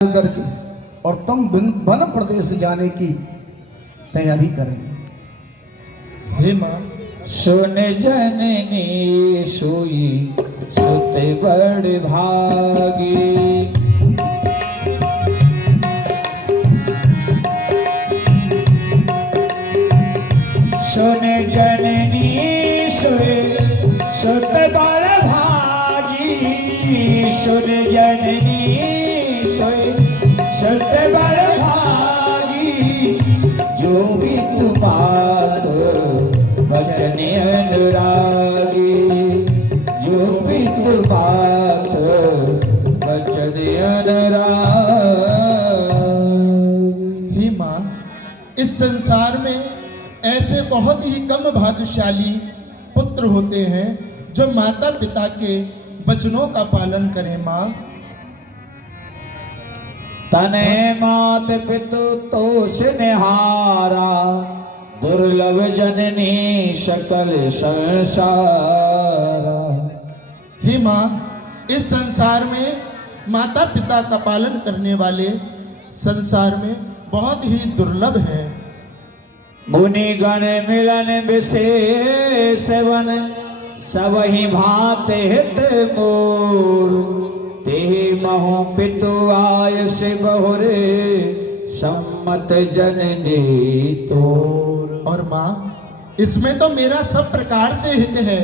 करके और तुम वन प्रदेश जाने की तैयारी करें। हे माँ, सुन जननी सोई सुत बड़ भागी। सुन जननी सोई सुत बड़ भागी। सुन जननी सोई सुत बड़ भागी। जो भी तुम्हार वचन अनुरागी। जो भी बात वचन अनुरागी। हे माँ, इस संसार में ऐसे बहुत ही कम भाग्यशाली पुत्र होते हैं जो माता पिता के वचनों का पालन करें। माँ, तने मात पितु तोष निहारा। दुर्लभ जननी सकल संसारा। हे माँ, इस संसार में माता पिता का पालन करने वाले संसार में बहुत ही दुर्लभ है। मुनि गण मिलन विशेष वन। सब ही भांत हित मोर। तेहि महु पितु आयुष बहुरे। सम्मत जननी तोर। और माँ, इसमें तो मेरा सब प्रकार से हित है,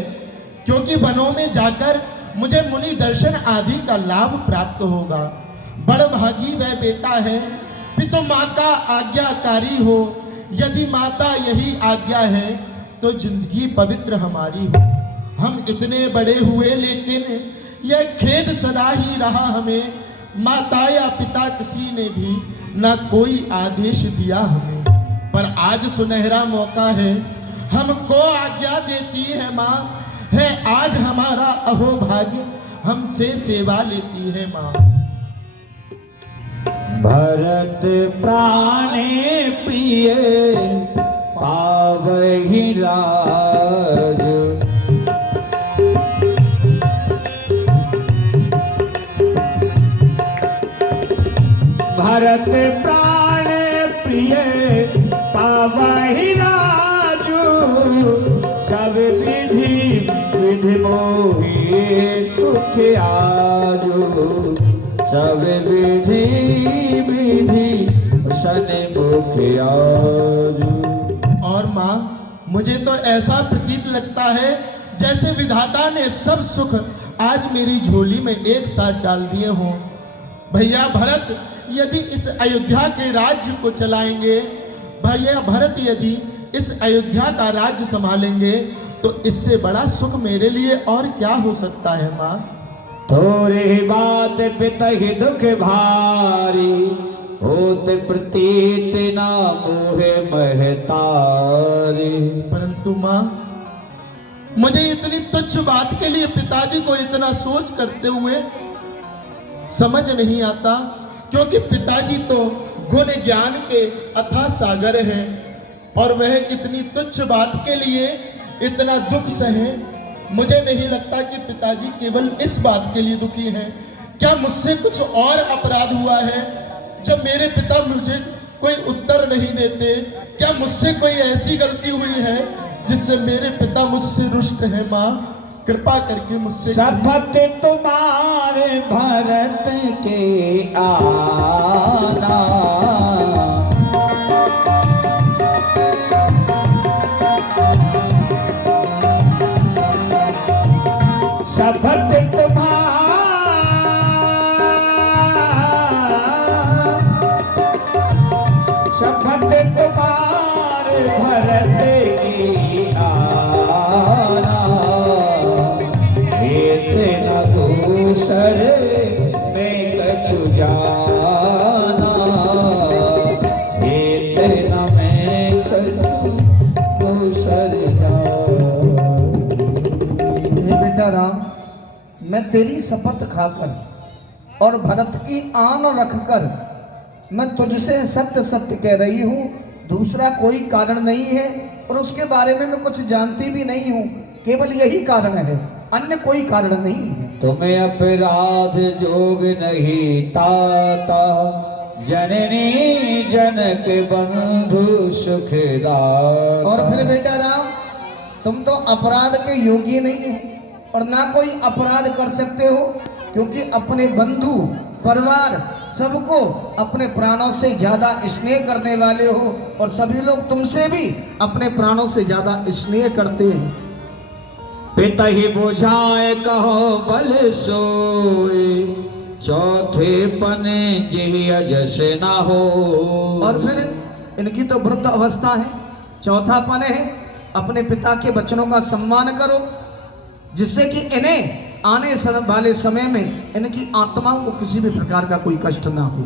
क्योंकि वनों में जाकर मुझे मुनि दर्शन आदि का लाभ प्राप्त होगा। बड़ भागी वह बेटा है पितु माँ का आज्ञाकारी हो। यदि माता यही आज्ञा है तो जिंदगी पवित्र हमारी हो। हम इतने बड़े हुए लेकिन यह खेद सदा ही रहा हमें। माता या पिता किसी ने भी ना कोई आदेश दिया हमें, पर आज सुनहरा मौका है, हमको आज्ञा देती है माँ। है आज हमारा अहोभाग्य, हमसे सेवा लेती है माँ। भरत प्राणे प्रिय पावहि राज। भरत प्राण प्रिय पावहि राजू। सब विधि विधि मोहि सुख आजू। सब विधि विधि सन्मुख आजू। और माँ, मुझे तो ऐसा प्रतीत लगता है जैसे विधाता ने सब सुख आज मेरी झोली में एक साथ डाल दिए हों। भैया भरत यदि इस अयोध्या के राज्य को चलाएंगे, भैया भरत यदि इस अयोध्या का राज्य संभालेंगे, तो इससे बड़ा सुख मेरे लिए और क्या हो सकता है माँ। थोड़ी बात पितहि दुख भारी। होत प्रतीत ना मोहे महतारी। परंतु माँ, मुझे इतनी तुच्छ बात के लिए पिताजी को इतना सोच करते हुए समझ नहीं आता, क्योंकि पिताजी तो गुण ज्ञान के अथाह सागर हैं और वह इतनी तुच्छ बात के लिए इतना दुख सहे। मुझे नहीं लगता कि पिताजी केवल इस बात के लिए दुखी हैं। क्या मुझसे कुछ और अपराध हुआ है जब मेरे पिता मुझे कोई उत्तर नहीं देते? क्या मुझसे कोई ऐसी गलती हुई है जिससे मेरे पिता मुझसे रुष्ट है? माँ, कृपा करके मुझसे शपथ तुम्हारे भरत के आना। शपथ तुम्हारा शपथ तुम्हारे भरत की आना। इतना दूसर में कछु जाना। इतना मैं कछु दूसर जाना। हे बेटा राम, मैं तेरी शपथ खाकर और भरत की आन रखकर मैं तुझसे सत्य सत्य कह रही हूँ। दूसरा कोई कारण नहीं है और उसके बारे में मैं कुछ जानती भी नहीं हूँ। केवल यही कारण है, अन्य कोई कारण नहीं है। तुम्हें अपराध जोग नहीं ताता, जननी जनक बंधु सुखदाता। और फिर बेटा राम, तुम तो अपराध के योग्य नहीं है और ना कोई अपराध कर सकते हो, क्योंकि अपने बंधु परिवार सबको अपने प्राणों से ज्यादा स्नेह करने वाले हो और सभी लोग तुमसे भी अपने प्राणों से ज्यादा स्नेह करते हैं। पिता ही बुझाए कहो बल सोए, चौथे पने जी अजस ना हो। और फिर इनकी तो वृद्ध अवस्था है, चौथा पन है अपने पिता के वचनों का सम्मान करो, जिससे कि इन्हें आने वाले समय में इनकी आत्माओं को किसी भी प्रकार का कोई कष्ट ना हो।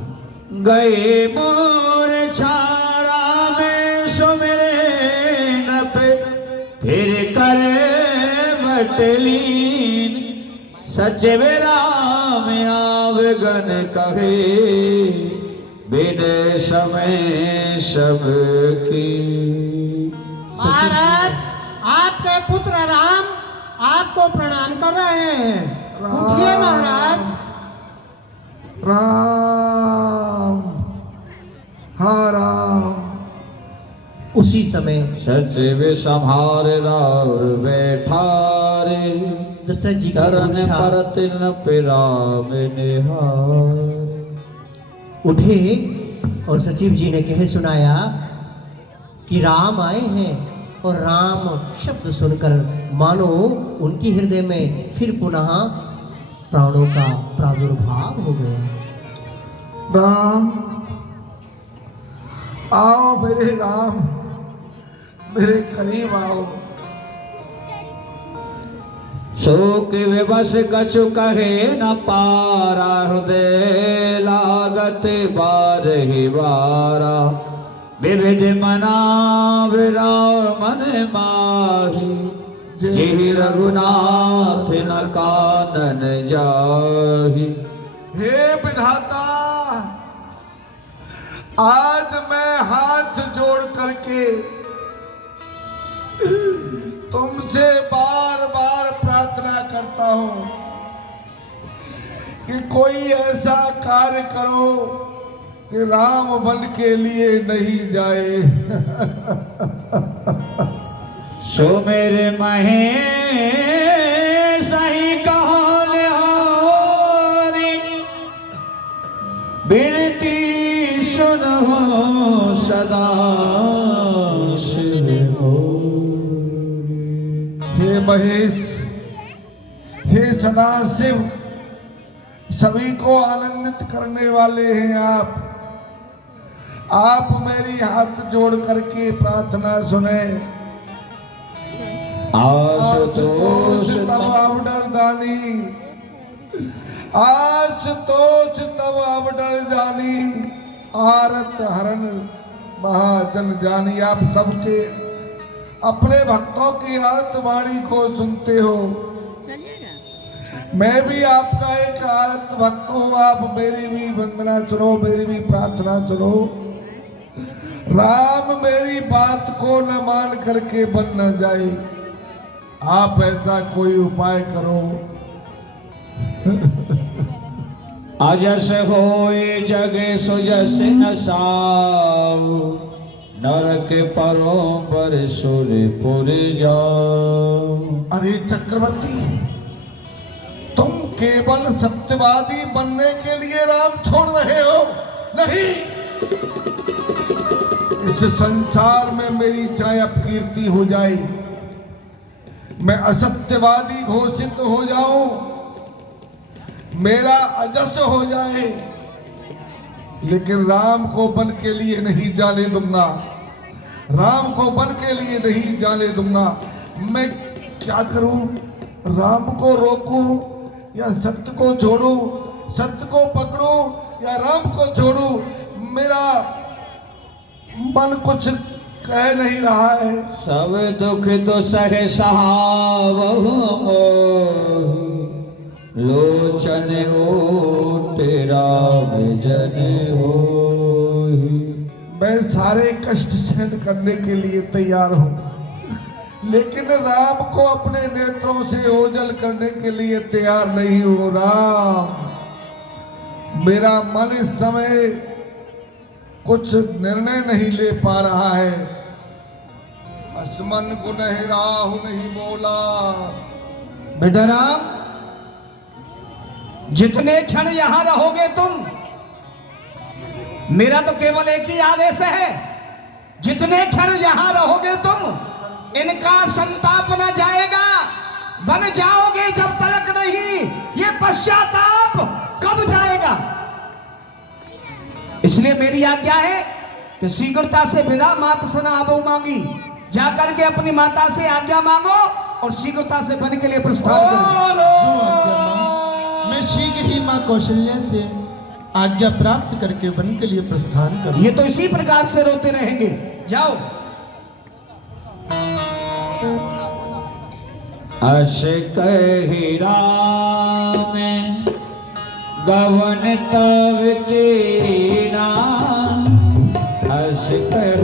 गए मोर छारा में सुमिरे नप, फिर करे बटलीन, सचे राम आवगन कहे, बिन समय सबकी। महाराज, आपके पुत्र राम आपको प्रणाम कर रहे हैं, पूछिए महाराज। राम, हाँ राम। उसी समय सचिव संहार रावर बैठारे, दशरथ जी चरण पर तिन पिराम निहार। उठे और सचिव जी ने कहे सुनाया कि राम आए हैं, और राम शब्द सुनकर मानो उनके हृदय में फिर पुनः प्राणों का प्रादुर्भाव हो गया। राम, आओ मेरे राम, मेरे करीब आओ। शोक विवश कछु कहे न पारा, हृदय लागत बारहि बारा। विविध मना विराम मन माही, जिहि रघुनाथ न कानन जाहि। हे विधाता, आज मैं हाथ जोड़ करके तुमसे बार बार प्रार्थना करता हूं कि कोई ऐसा कार्य करो कि राम बन के लिए नहीं जाए। सो मेरे महे सही कहान हारी, बिनती सुनो सदा शिव होरी। हे महेश, हे सदाशिव, सभी को आनंदित करने वाले हैं आप मेरी हाथ जोड़ करके प्रार्थना सुने। आशुतोष तब अवडर दानी, आशुतोष तब अवडर जानी, आरत हरण महाजन जानी। आप सबके अपने भक्तों की आरत वाणी को सुनते हो, मैं भी आपका एक आरत भक्त हूँ। आप मेरी भी वंदना सुनो, मेरी भी प्रार्थना सुनो। राम मेरी बात को न मान करके बन न जाए, आप ऐसा कोई उपाय करो। अजस होए जग सुजस न साऊ, नरक परों पर सुरपुर जाओ। अरे चक्रवर्ती, तुम केवल सत्यवादी बनने के लिए राम छोड़ रहे हो? नहीं, इस संसार में मेरी चाहे अपकीर्ति हो जाए, मैं असत्यवादी घोषित हो जाऊं, मेरा अजस हो जाए, लेकिन राम को बन के लिए नहीं जाने दूंगा। राम को बन के लिए नहीं जाने दूंगा। मैं क्या करूं? राम को रोकूं या सत्य को छोड़ूं? सत्य को पकड़ूं या राम को छोड़ूं? मेरा मन कुछ कह नहीं रहा है। सब दुख तो सहे सहावहु मोहि, लोचन ओट राम जन होहि। मैं सारे कष्ट सहन करने के लिए तैयार हूँ, लेकिन राम को अपने नेत्रों से ओझल करने के लिए तैयार नहीं हो रहा। मेरा मन इस समय कुछ निर्णय नहीं ले पा रहा है। असमन को नहीं राहु नहीं बोला। बेटा राम, जितने क्षण यहां रहोगे तुम, मेरा तो केवल एक ही आदेश है, जितने क्षण यहां रहोगे तुम, इनका संताप न जाएगा, बन जाओगे जब तलक नहीं, ये पश्चाताप कब जाएगा। इसलिए मेरी आज्ञा है कि शीघ्रता से विदा मात सना आबो मांगी, जाकर के अपनी माता से आज्ञा मांगो और शीघ्रता से वन के लिए प्रस्थान करो। मैं शीघ्र ही माँ कौशल्या से आज्ञा प्राप्त करके वन के लिए प्रस्थान करूं। ये तो इसी प्रकार से रोते रहेंगे। जाओ। अस कहि राम गवन तव कीना, अस कहि